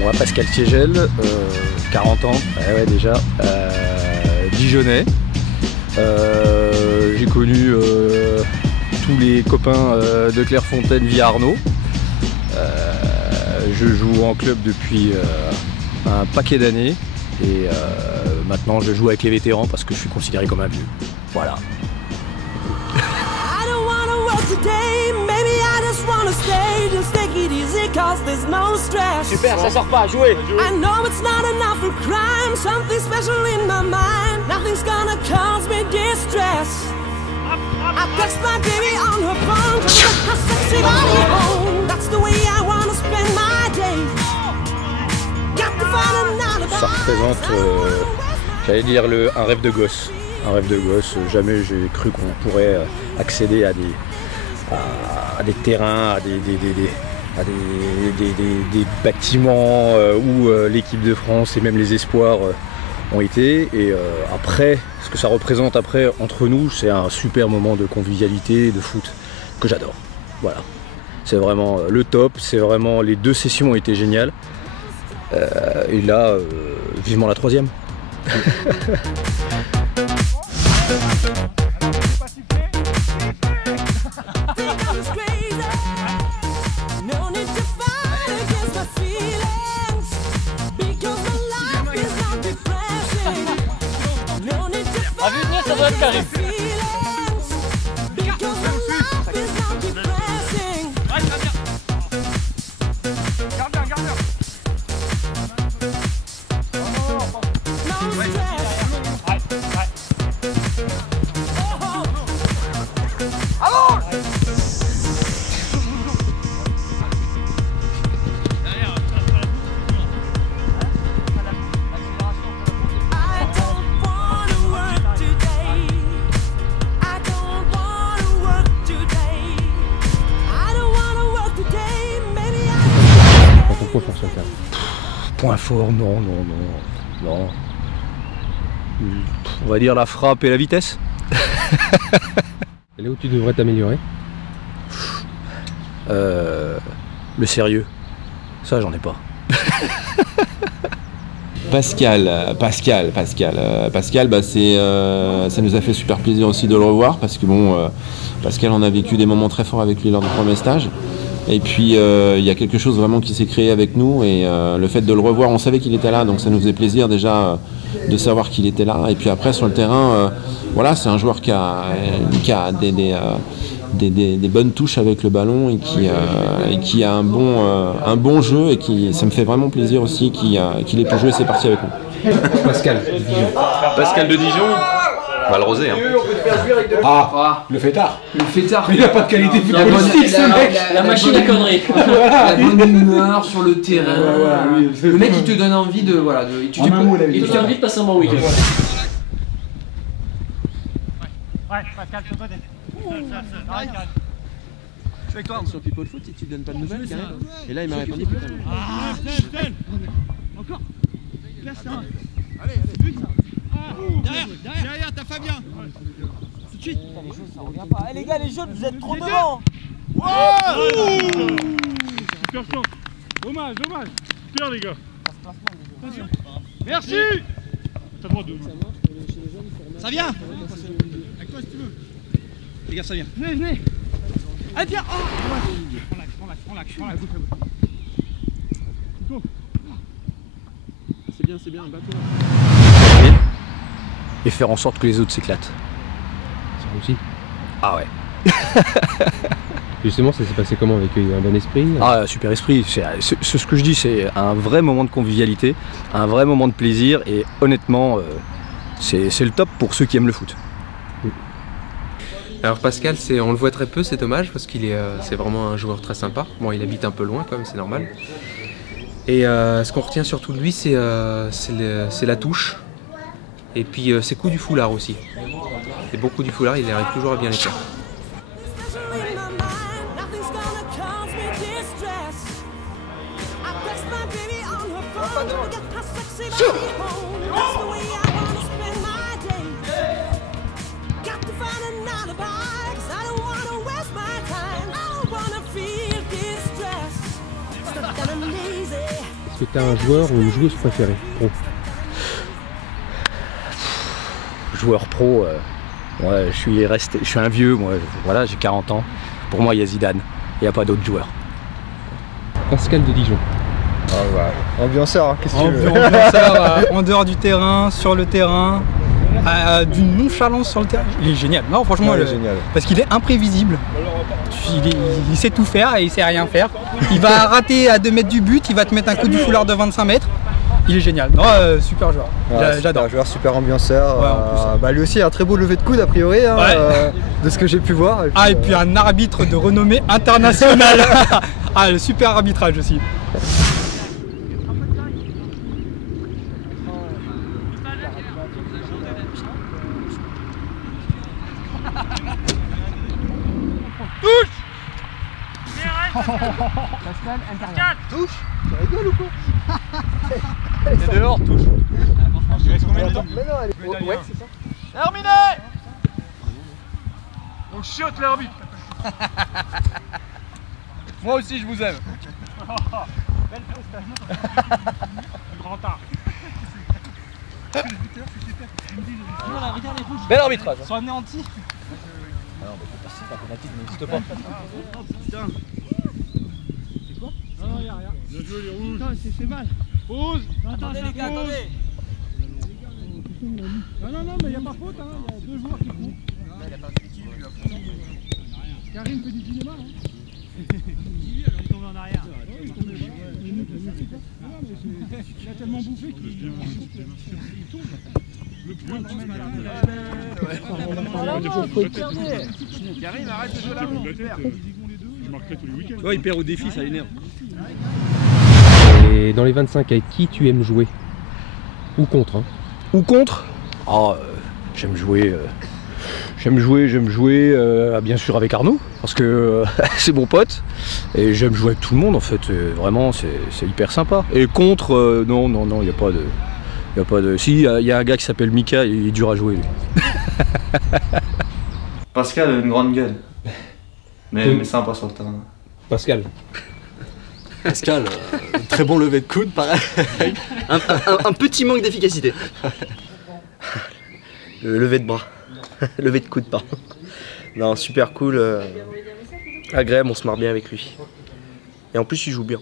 Moi, Pascal Tiégel, 40 ans, ouais, déjà, Dijonnais. J'ai connu tous les copains de Clairefontaine via Arnaud. Je joue en club depuis un paquet d'années et maintenant je joue avec les vétérans parce que je suis considéré comme un vieux. Voilà. Super, ça sort pas, jouez. Ça représente, j'allais dire, un rêve de gosse. Un rêve de gosse. Jamais j'ai cru qu'on pourrait accéder à des terrains, à des bâtiments où l'équipe de France et même les espoirs ont été. Et après, ce que ça représente après entre nous, c'est un super moment de convivialité, de foot que j'adore. Voilà, c'est vraiment le top. C'est vraiment, les 2 sessions ont été géniales. Et là, vivement la 3e. À vue de nez, ça doit être carré. Point fort, non. On va dire la frappe et la vitesse. Et là où tu devrais t'améliorer? Le sérieux. Ça, j'en ai pas. Pascal, bah ça nous a fait super plaisir aussi de le revoir parce que bon, Pascal, on a vécu des moments très forts avec lui lors du premier stage. Et puis il y a quelque chose vraiment qui s'est créé avec nous et le fait de le revoir, on savait qu'il était là, donc ça nous faisait plaisir déjà de savoir qu'il était là. Et puis après sur le terrain, voilà, c'est un joueur qui a des bonnes touches avec le ballon et qui a un bon jeu et ça me fait vraiment plaisir aussi qu'il ait pu jouer ses parties avec nous. Pascal de Dijon. Pascal de Dijon. Bah, le rosé, hein. Le fêtard. Le fêtard. Il n'a pas de qualité footballistique, ce mec. La machine à conneries. La bonne humeur sur le terrain. Le mec, il te donne envie de... Voilà, Et tu as envie de passer un bon week-end. Ouais, Pascal, de ton côté. Je suis avec toi. Sur People Foot, si tu donnes pas de nouvelles, et là, il m'a répondu putain. Encore. Allez, but ça. Derrière, t'as Fabien. Tout de suite. Eh les gars, les jeunes, vous êtes trop devant. Super chaud. Hommage. Super les gars. Merci. T'as droit de... Ça vient. Avec toi si tu veux. Les gars, ça vient. Venez. Allez, viens. Prends l'axe. C'est bien, bateau. Et faire en sorte que les autres s'éclatent. Ça aussi. Ah ouais. Justement, ça s'est passé comment avec eux? Un bon esprit? Ah, super esprit. C'est ce que je dis, c'est un vrai moment de convivialité, un vrai moment de plaisir et honnêtement, c'est le top pour ceux qui aiment le foot. Alors Pascal, on le voit très peu, c'est dommage parce qu'il c'est vraiment un joueur très sympa. Bon, il habite un peu loin quand même, c'est normal. Et ce qu'on retient surtout de lui, c'est la touche. Et puis ses coups du foulard aussi. Les bons coups du foulard, il arrive toujours à bien les faire. tu as un joueur ou une joueuse préférée pro? Joueur pro, ouais, je suis un vieux, moi, voilà, j'ai 40 ans. Pour moi, il y a Zidane, il n'y a pas d'autres joueurs. Pascal de Dijon. Ah bah, ambianceur, hein, qu'est-ce que tu veux? Ambianceur, en dehors du terrain, sur le terrain, d'une nonchalance sur le terrain. Il est génial. Non, franchement, il est génial. Parce qu'il est imprévisible. Il sait tout faire et il sait rien faire. Il va rater à 2 mètres du but, il va te mettre un coup du foulard de 25 mètres. Il est génial. Non, super joueur. Ouais, j'adore. Un joueur super ambianceur. Ouais, en plus, bah, lui aussi, un très beau lever de coude a priori, hein, ouais. De ce que j'ai pu voir. Et puis un arbitre de renommée internationale. Le super arbitrage aussi. Pascal, intérieur. Touche. Tu rigoles ou quoi? C'est dehors, touche. Il reste combien de temps? Mais non, elle est... Ouais, c'est ça. Terminé. On chiote l'arbitre. Moi aussi, je vous aime. Belle prestation. Grand art. Bel arbitrage. Ils sont anéantis. Ah non, mais faut passer par penalty, n'existe pas. Putain. C'est quoi? Non, y'a rien. Bien joué les rouges. Putain, il s'est fait mal. Pause. Attendez les gars, attendez. Non, mais y'a pas faute, hein. Y'a 2 joueurs qui courent. Il a pas de petit, lui, là. Karim fait du cinéma, hein. Il est tombé en arrière. Il a tellement bouffé qu'il tourne. Le point de Karim, arrête de jouer là. Tu vois, il perd au défi, ça l'énerve. Et dans les 25, avec qui tu aimes jouer? Ou contre, hein? Ou contre? J'aime jouer. Bien sûr avec Arnaud, parce que c'est mon pote. Et j'aime jouer avec tout le monde en fait. Vraiment, c'est hyper sympa. Et contre, non, il n'y a pas de. Y a pas de... Si, il y a un gars qui s'appelle Mika, il est dur à jouer. Lui. Pascal a une grande gueule. Mais sympa sur le terrain. Pascal. Pascal, très bon lever de coude, pareil. un petit manque d'efficacité. Le lever de bras. Lever de coude, pardon. Non, super cool. Agréable, on se marre bien avec lui. Et en plus, il joue bien.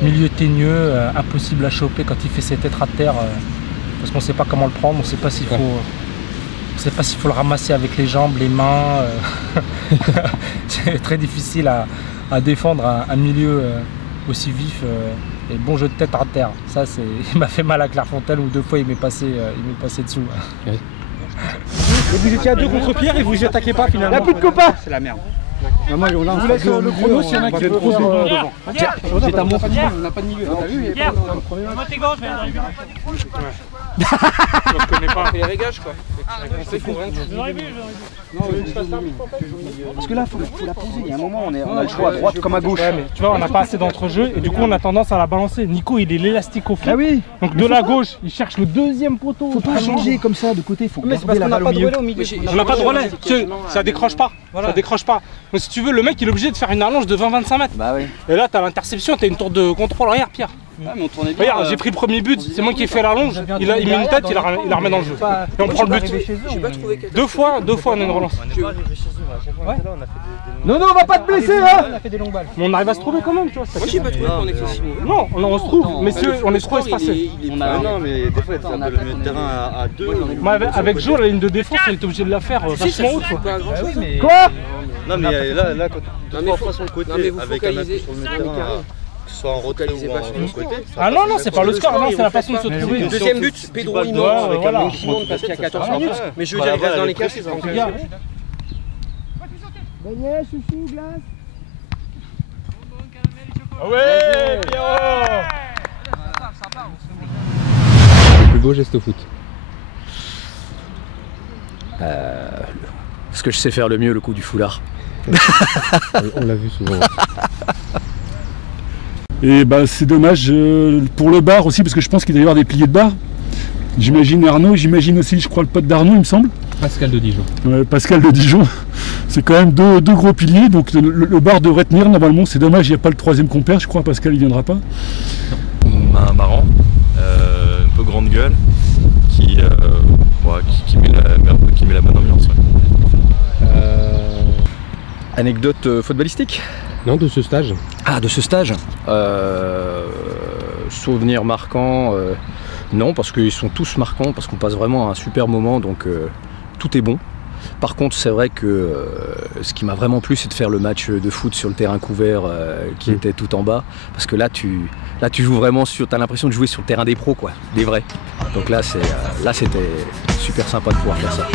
Milieu teigneux, impossible à choper quand il fait ses têtes à terre, parce qu'on ne sait pas comment le prendre, on ne sait pas s'il faut le ramasser avec les jambes, les mains. C'est très difficile à défendre un milieu aussi vif et bon jeu de tête à terre. Ça, il m'a fait mal à Clairefontaine où 2 fois il m'est passé dessous. Ouais. Et vous étiez à 2 contre Pierre et vous y attaquez pas finalement. Il n'y a plus de copains. C'est la merde. Moi, on vous laisse le chrono s'il y en a qui veut trop devant. J'ai ta montre, on n'a pas de milieu. T'as vu, Pierre, moi t'es gauche, mais je connais pas. Les régages quoi. Parce que là, il faut la poser. Il y a un moment, on a le choix à droite comme à gauche. Ouais, mais tu vois, on n'a pas assez d'entre-jeu et du coup on a tendance à la balancer. Nico, il est l'élastique au fond. Ah oui. Donc de la gauche, il cherche le 2e poteau. Faut pas changer comme ça de côté, faut garder la balle au milieu. On n'a pas de relais, ça décroche pas. Ça décroche pas. Mais si tu veux, le mec il est obligé de faire une allonge de 20-25 mètres. Bah oui. Et là t'as l'interception, t'as une tour de contrôle. Regarde Pierre. Ah, mais on tournait bien. Regarde, j'ai pris le premier but, c'est moi qui ai fait l'allonge. Il met une tête, il la remet dans le jeu. Et on prend le but. 2 fois on a une relance. Non, on va pas te blesser là. On a fait des longues balles. Mais on arrive à se trouver quand même, tu vois. Moi j'ai pas trouvé qu'on est excessif. Non, on se trouve, messieurs, on est trop espacés. Non, mais des fois, il faut faire le milieu de terrain à 2. Avec Joe, la ligne de défense, on était obligé de la faire vachement haute. Quoi? Non, mais là, quand tu te prends sur le côté avec un appui sur le milieu de terrain, que ce soit en retrait ou en côté. Ah non, c'est pas le score, non, c'est la façon de se trouver. Le 2e but, Pedro il monte avec un mec qui monte parce qu'il y a 14 minutes. Mais je veux dire, il reste dans les cases. Beignet, chouchou, glace. Ah ouais, Pierrot. Le plus beau geste au foot. Ce que je sais faire le mieux, le coup du foulard. On l'a vu souvent. Et bah c'est dommage pour le bar aussi, parce que je pense qu'il doit y avoir des piliers de bar. J'imagine Arnaud, j'imagine aussi, je crois, le pote d'Arnaud, il me semble. Pascal de Dijon. Ouais, Pascal de Dijon, c'est quand même deux gros piliers, donc le bar devrait tenir normalement. C'est dommage, il n'y a pas le troisième compère, je crois, Pascal il viendra pas. Marrant, un peu grande gueule, qui met la bonne ambiance. Ouais. Anecdote footballistique? Non, de ce stage. Ah, de ce stage souvenir marquant, non, parce qu'ils sont tous marquants, parce qu'on passe vraiment un super moment, donc tout est bon. Par contre, c'est vrai que ce qui m'a vraiment plu, c'est de faire le match de foot sur le terrain couvert qui était tout en bas. Parce que là, tu joues vraiment t'as l'impression de jouer sur le terrain des pros, quoi, des vrais. Donc là, c'était super sympa de pouvoir faire ça.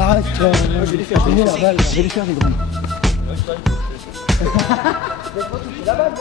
Arrête, je vais les faire tenir la balle, je vais les faire les grands. La balle.